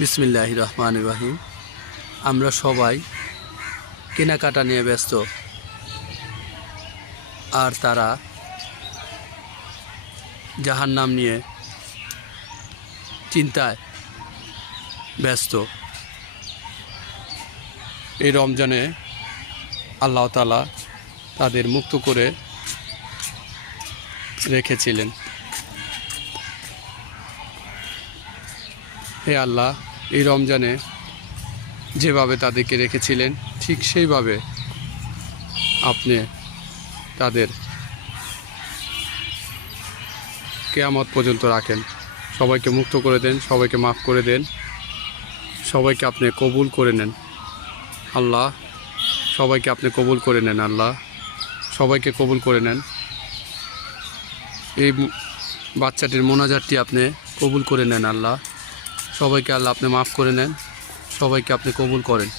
বিসমিল্লাহির রহমানির রহিম। আমরা সবাই কেনাকাটা নিয়ে ব্যস্ত, আর তারা জাহান্নাম নিয়ে চিন্তায় ব্যস্ত। এই রমজানে আল্লাহ তাআলা তাদের মুক্ত করে রেখেছিলেন। হে আল্লাহ, এই রমজানে যেভাবে তাদেরকে রেখেছিলেন ঠিক সেইভাবে আপনি তাদের কিয়ামত পর্যন্ত রাখেন। সবাইকে মুক্ত করে দেন, সবাইকে মাফ করে দেন, সবাইকে আপনি কবুল করে নেন। আল্লাহ, সবাইকে আপনি কবুল করে নেন। আল্লাহ, সবাইকে কবুল করে নেন। এই বাচ্চাটির মোনাজাতটি আপনি কবুল করে নেন। আল্লাহ, সবাইকে আল্লাহ আপনি মাফ করে নেন, সবাইকে আপনি কবুল করেন।